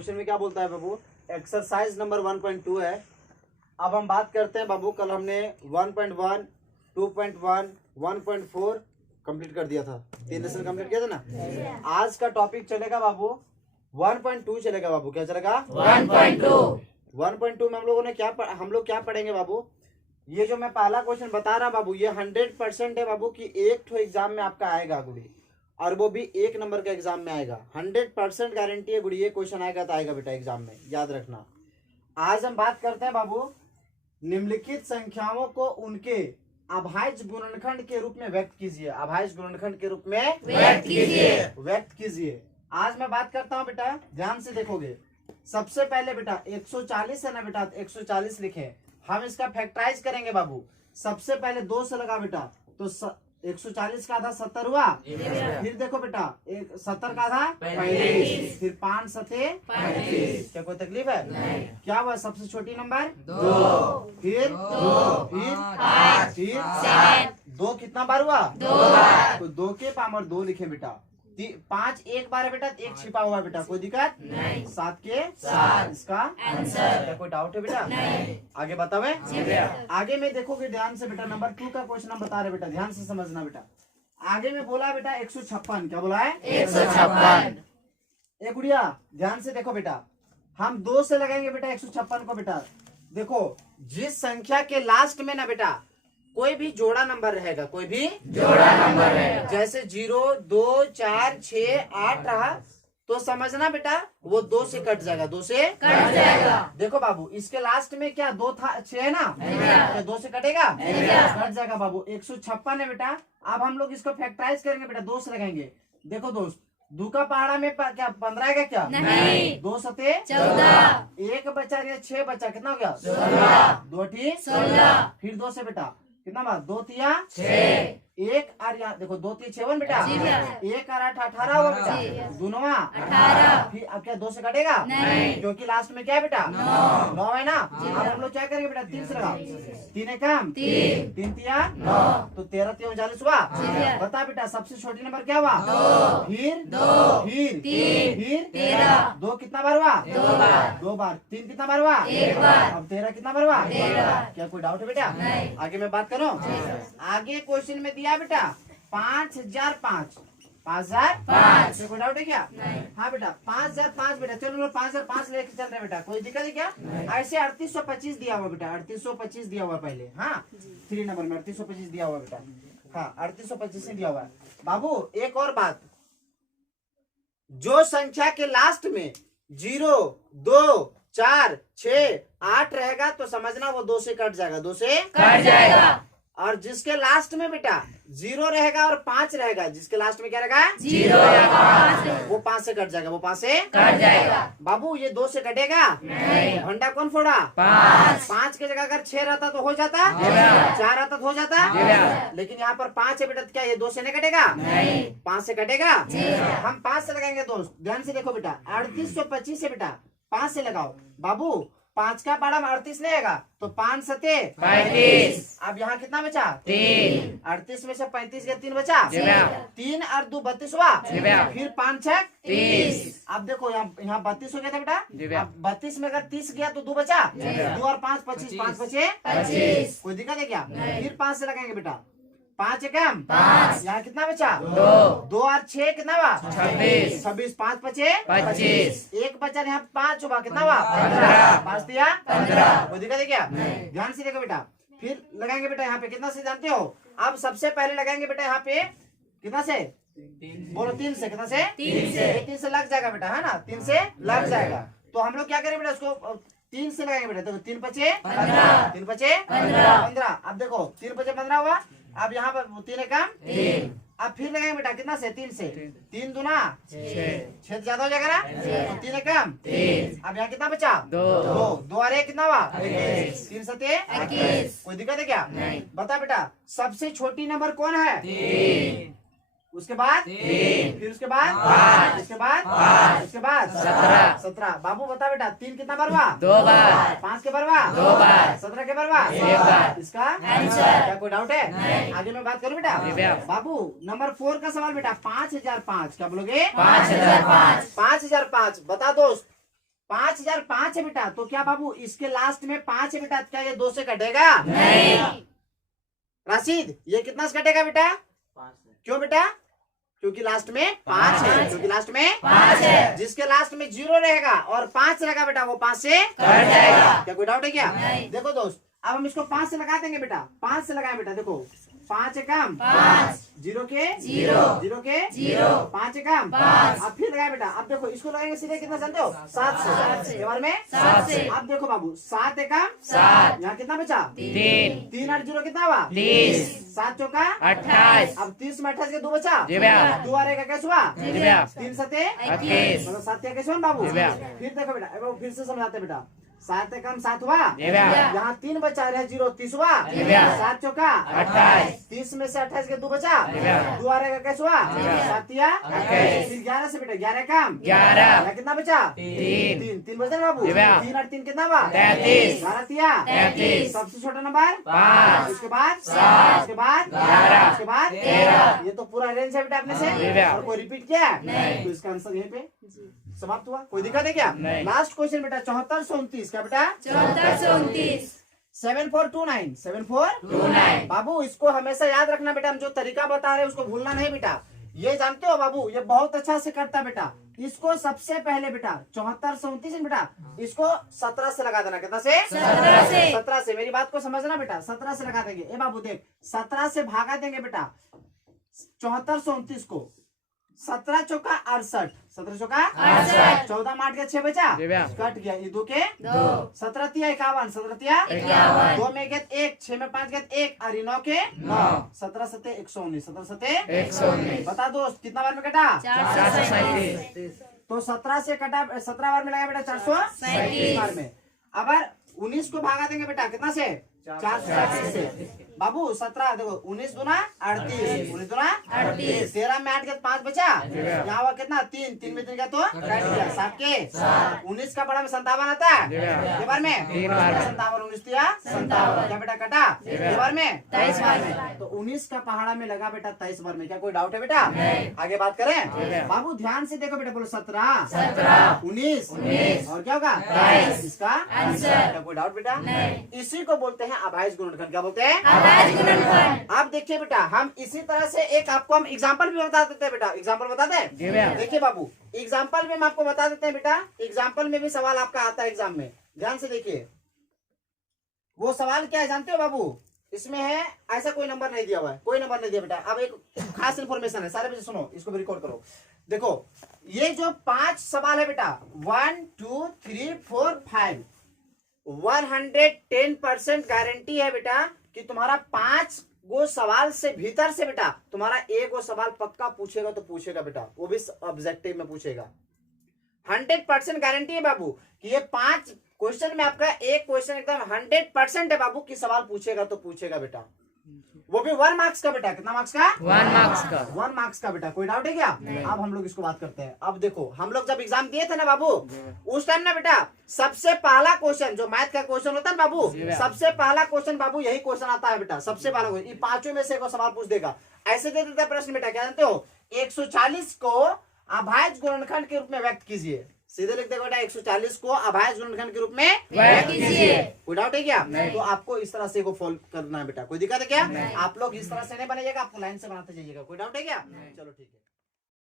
Question में क्या बोलता है बाबू, एक्सरसाइज नंबर 1.2 है। अब हम बात करते हैं बाबू, कल हमने 1.1, 2.1, 1.4 कंप्लीट कर दिया था, 3 लेसन कंप्लीट किया था ना। आज का टॉपिक चलेगा बाबू 1.2 चलेगा बाबू। क्या चलेगा? 1.2 में हम लोग क्या पढ़ेंगे बाबू। ये जो मैं पहला क्वेश्चन बता रहा बाबू, ये 100% है बाबू कि एक तो एग्जाम में आपका आएगा गुड़ी, और वो भी 1 नंबर का एग्जाम में आएगा। 100% गारंटी है गुड़ी, ये क्वेश्चन आएगा तो आएगा बेटा एग्जाम में, याद रखना। आज हम बात करते हैं बाबू, निम्नलिखित संख्याओं को उनके अभाज्य गुणनखंड के रूप में व्यक्त कीजिए। अभाज्य गुणनखंड के रूप में व्यक्त कीजिए। आज मैं बात करता हूं बेटा, ध्यान से देखोगे। सबसे पहले बेटा 140 है ना बेटा, 140 लिखे। हम इसका फैक्टराइज करेंगे बाबू। सबसे पहले 2 से लगा बेटा, तो 140 का आधा 70 हुआ। फिर देखो बेटा 70 का आधा 35, फिर 5 सते 35। क्या कोई तकलीफ है? नहीं। क्या हुआ? सबसे छोटी नंबर 2, फिर 2 कितना बार हुआ? 2 बार। तो 2 के पावर 2 लिखे बेटा। 5 एक बार है बेटा, 1 छिपा हुआ है बेटा, कोई दिक्कत नहीं। 7 के 7 इसका आंसर। क्या कोई डाउट है बेटा? नहीं। आगे बतावे। आगे में देखोगे ध्यान से बेटा, नंबर 2 का क्वेश्चन हम बता रहे बेटा, ध्यान से समझना बेटा। आगे में बोला बेटा 156। क्या बोला है? 156। एक गुड़िया ध्यान से देखो बेटा, हम 2 से लगाएंगे बेटा 156 को बेटा। देखो जिस संख्या के लास्ट में ना बेटा कोई भी जोड़ा नंबर रहेगा, कोई भी जोड़ा नंबर रहेगा, जैसे 0, 2, 4, 6, 8 रहा, तो समझना बेटा वो 2 से कट जाएगा, 2 से कट जाएगा। देखो बाबू इसके लास्ट में क्या 2 था, 6 है ना, क्या 2 से कटेगा? कट जाएगा बाबू। 156 है बेटा। अब हम लोग इसको फैक्टराइज करेंगे बेटा, 2 से लगाएंगे। देखो दोस्त, 2 का पहाड़ा में क्या 15 आएगा? क्या नहीं। 2 सते 14, 1 बचा, 6 बचा, कितना हो गया? 16, 2 ठीक 16। फिर 2 से बेटा कितना बार? 2 तिया 6, 1 और यहाँ देखो 2 3 6 बेटा, 1 और 8 18 हुआ बेटा, दूनवा 18। फिर अब क्या 2 से कटेगा? नहीं, क्योंकि लास्ट में क्या है बेटा? 9 है ना। अब हम लोग क्या करेंगे बेटा? 3 से लगाओ। 3 है कम, 3 तिया 9, तो 13 3 39 हुआ। बता बेटा सबसे छोटी नंबर क्या हुआ? 2, फिर 13। 2 कितना बार हुआ? 2 बार। 3 कितना बार हुआ? 1 बार। अब 13 कितना बार हुआ? 13। क्या कोई डाउट है बेटा? नहीं। आगे मैं बात करूं। आगे क्वेश्चन में दिया बेटा 5005। 5005। कोई डाउट है क्या? नहीं। हाँ बेटा 5005 बेटा, चलो 5005 लेके चल रहे बेटा, कोई दिक्कत है क्या? ऐसे 3825 दिया हुआ बेटा, 3825 दिया हुआ पहले। हाँ 3 नंबर में 3825 दिया हुआ बेटा। हाँ 3825 दिया हुआ है बाबू। एक और बात, जो संख्या के लास्ट में 0, 2, 4, 6, 8 रहेगा तो समझना वो 2 से कट जाएगा, 2 से कट जाएगा। और जिसके लास्ट में बेटा 0 रहेगा और 5 रहेगा, जिसके लास्ट में क्या रहेगा? 0 रहेगा, वो 5 से कट जाएगा, वो 5 से कट जाएगा बाबू। ये 2 से कटेगा नहीं। भंडा कौन फोड़ा? 5 की जगह अगर 6 रहता तो हो जाता, 4 रहता तो हो जाता, लेकिन यहाँ पर 5 है बेटा, क्या ये 2 से नहीं कटेगा? नहीं, 5 से कटेगा। हम 5 से लगाएंगे दोस्त, ध्यान से देखो बेटा। 3825 है बेटा, 5 से लगाओ बाबू। 5 का पारा में 38 नहीं आएगा, तो 5 सते 35। अब यहाँ कितना बचा? 3। 38 में से 35 गया, 3 बचा। 3 और 2 32 हुआ। फिर 5 6 30। अब देखो यहाँ 32 हो गया था बेटा। अब 32 में अगर 30 गया तो 2 बचा, 2 और 5 25, 5 बचे 25। कोई दिक्कत है क्या? फिर 5 से लगाएंगे बेटा, 5 एकम 5। यहाँ कितना बचा? 2 और 6 कितना हुआ? 26। 26 5 बचे 25। 1 बचा, यहाँ 5 हुआ, कितना हुआ? 15। 5 दिया 15। कोई दिक्कत है क्या? ध्यान से देखो बेटा। फिर लगाएंगे बेटा यहाँ पे कितना से जानते हो? अब सबसे पहले लगाएंगे बेटा यहाँ पे कितना से? बोलो 3 से। कितना से? 3 से लग जाएगा बेटा, है ना, 3 से लग जाएगा। तो हम लोग क्या करें बेटा, उसको 3 से लगाएंगे बेटा। देखो 3 बचे 15, 3 बचे 15। अब देखो 3 बचे 15 हुआ। अब यहाँ पर 3 कम 3। अब फिर लगाएंगे बेटा कितना से? 3 से। 3 दूना 6 ज्यादा हो जाएगा ना, तो 3 कम 3। अब यहाँ कितना बचा? 2 और 1 कितना हुआ? 3 सते 21। कोई दिक्कत है क्या? नहीं। बता बेटा सबसे छोटी नंबर कौन है? 3। उसके बाद 3, फिर उसके बाद 5, उसके बाद 5, उसके बाद 17। बाबू बता बेटा 3 कितना बार हुआ? 2 बार। 5 के बार हुआ? 2 बार। 17 के बार हुआ? 1 बार। इसका आंसर। क्या कोई डाउट है? नहीं। आगे मैं बात करूं बेटा। बाबू नंबर 4 का सवाल बेटा 5005। क्या बोलोगे? 5005। 5005 बता दोस्त 5005 है बेटा, तो क्या बाबू इसके लास्ट में 5 है बेटा, क्या ये 2 से कटेगा? नहीं। राशिद ये कितना से कटेगा बेटा? 5 से। क्यों बेटा? क्योंकि लास्ट में 5 है, क्योंकि लास्ट में 5 है। जिसके लास्ट में 0 रहेगा और 5 रहेगा बेटा, वो 5 से कट जाएगा। क्या कोई डाउट है क्या? नहीं। देखो दोस्त, अब हम इसको 5 से लगा देंगे बेटा, 5 से लगाए बेटा, देखो 5 एकम 5, 0 के 0, 0 के 0, 5 एकम 5। अब फिर लगाए बेटा, अब देखो इसको लगाएंगे सीधे कितना जानते हो? 7 7 से। से। के बारे में 7 से। अब देखो बाबू 7 एकम 7, यहाँ कितना बचा? 3, 3 और 0 कितना हुआ? 30, 7 चौका 28, अब 30 में 28 के 2 बचा, जी भैया। 2 आ रहेगा, कैसे हुआ? जी भैया। 3 सते 21, मतलब 7 क्या कैसे हुआ बाबू? जी भैया। फिर देखो बेटा, अब फिर से समझाते हैं बेटा, 7 एकम 7 हुआ, जी भैया। यहाँ 3 बचा रहे 0, 30 हुआ, जी भैया। 7 चौका 28, 30 में से 28 के 2 बचा, जी भैया। 2 आ रहेगा, कैसे हुआ? जी भैया। 7 या 21, फिर 11 से बेटा, 11 कम 11, यहाँ कितना बचा? 3, 3 बचा ना बाबू? जी भैया। 3 और 3 कितना हुआ? 33, 12 तिया 33, सबसे छोटा नंबर 5, उसके बाद 7, उसके बाद 11, उसके बाद 13। ये तो पूरा रेंज है बेटा अपने से, जी भैया। और कोई रिपीट किया है? नहीं। तो इसका आंसर यहीं पे समाप्त हुआ, कोई दिक्कत है क्या? नहीं। लास्ट क्वेश्चन बेटा 7429 क्या बेटा? 7429, 7429 29। बाबू इसको हमेशा याद रखना बेटा, हम जो तरीका बता रहे हैं उसको भूलना नहीं बेटा। ये जानते हो बाबू, ये बहुत अच्छा से करता बेटा। इसको सबसे पहले बेटा 7429 है बेटा, इसको 17 से लगा देना, कितना से? 17 से। 17 से, मेरी बात को समझना बेटा, 17 से लगा देंगे। ए बाबू देख, 17 से भागा देंगे बेटा 7429 को, 17 चौका 68, 17 चौका 68, 14 में 8 के 6 बचा, जी भैया। कट गया, ये 2 के 2, 17 तिया 51, 17 तिया 51, 2 में गेत 1, 6 में 5 गेत 1 और 9 के 9, 17 सते 119, 17 सते 119, बता दोस्त कितना बार में कटा? 437, तो 17 से कटा, 17 बार में लगा बेटा 437 बार में। अब 19 को भागा देंगे बेटा कितना से? 437 से। बाबू 17 देखो, 19 दूना 38, 19 दूना 38, 13 में 8 के 5 बचा, जी भैया। यहाँ हुआ कितना? 3, 3 में 3 का तो कट गया, 7 के 19 का बड़ा में 57 आता है, जी भैया। के बार में 3 बार में। 57, 19 तिया 57, क्या बेटा कटा? जी भैया। के बार में 23 बार में। तो 19 का पहाड़ा में लगा बेटा 23 बार में, क्या कोई डाउट है बेटा? नहीं। आगे बात करें भैया। बाबू, ध्यान से देखो बेटा, बोलो 17, 17, 19 19, और क्या होगा? 23। इसका आंसर। क्या कोई डाउट बेटा? नहीं। इसी को बोलते हैं अभाज्य गुणनखंड। क्या बोलते हैं? अभाज्य गुणनखंड। आप देखिए बेटा, हम इसी तरह से एक आपको हम एग्जांपल भी बता देते हैं बेटा, एग्जांपल बता दें? जी भैया। देखिए बाबू, एग्जांपल में हम आपको बता देते हैं बेटा, एग्जांपल में भी सवाल आपका आता है एग्जाम में, ध्यान से देखिए। वो सवाल क्या है जानते हो बाबू? इसमें है, ऐसा कोई नंबर नहीं दिया हुआ है, कोई नंबर नहीं दिया बेटा। अब एक खास इन्फॉर्मेशन है, सारे बच्चे सुनो, इसको भी रिकॉर्ड करो। देखो ये जो 5 सवाल है बेटा, 1 2 3 4 5, 110% गारंटी है बेटा कि तुम्हारा 5 गो सवाल से भीतर से बेटा तुम्हारा एक गो सवाल पक्का पूछेगा, तो पूछेगा बेटा, वो भी ऑब्जेक्टिव में पूछेगा। 100% गारंटी है बाबू कि ये 5 क्वेश्चन में आपका एक क्वेश्चन एकदम 100% है बाबू कि सवाल पूछेगा तो पूछेगा बेटा, वो भी 1 मार्क्स का बेटा। कितना मार्क्स का? 1 मार्क्स का। 1 मार्क्स का बेटा, कोई डाउट है क्या? अब हम लोग इसको बात करते हैं। अब देखो, हम लोग जब एग्जाम दिए थे ना बाबू, उस टाइम ना बेटा सबसे पहला क्वेश्चन जो मैथ का क्वेश्चन होता है ना बाबू, सबसे पहला क्वेश्चन बाबू यही क्वेश्चन आता है बेटा, सबसे पहला क्वेश्चन। ये 5 में से एक सवाल पूछ देगा, ऐसे दे देता है प्रश्न बेटा, क्या जानते हो? 140 को अभाज्य गुणनखंड के रूप में व्यक्त कीजिए। सीधे लिख देगा बेटा, 140 को अभाज्य गुणनखंड के रूप में व्यक्त कीजिए। कोई डाउट है क्या? नहीं। तो आपको इस तरह से को फॉलो करना है बेटा, कोई दिक्कत है क्या? आप लोग इस तरह से नहीं बनेगा, आपको लाइन से बनाते जाइएगा। कोई डाउट है क्या? चलो ठीक है।